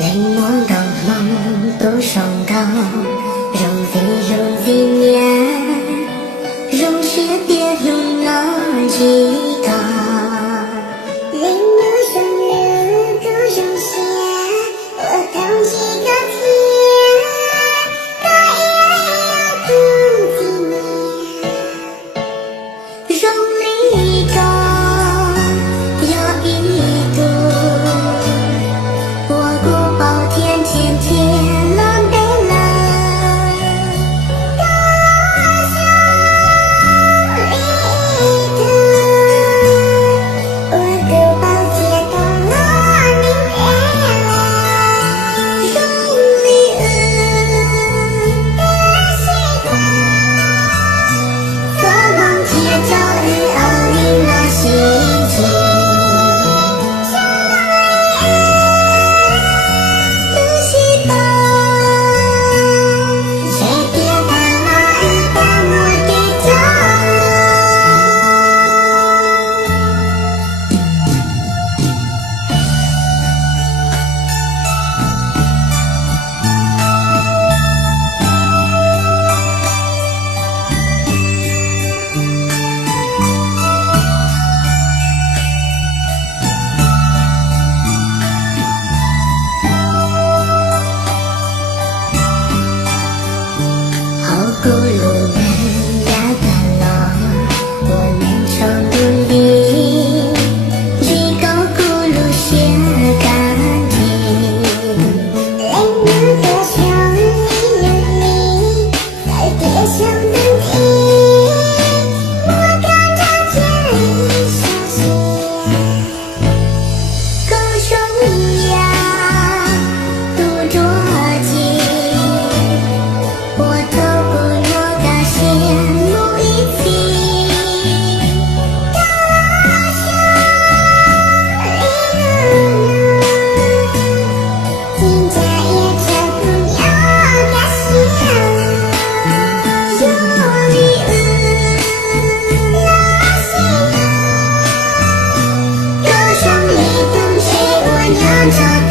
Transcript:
linh muôn đồng mong tu sông cao rung gì nhé rung chia tia rung nó chỉ có linh nữ rung lửa cứ rung xe ở đâu chỉ có thiên có yêu thương gì nhé rung lý có do ý tu我孤宝天天天浪悲了，大小一个，我孤宝天都浪明月了，容里的习惯，做梦天朝日奥利那心情。咕噜们呀的咯，我们唱努力，只搞咕噜些感情。泪目的笑里里，在街上等你，我看着天里消息。高声呀，独着急，我头。唱着。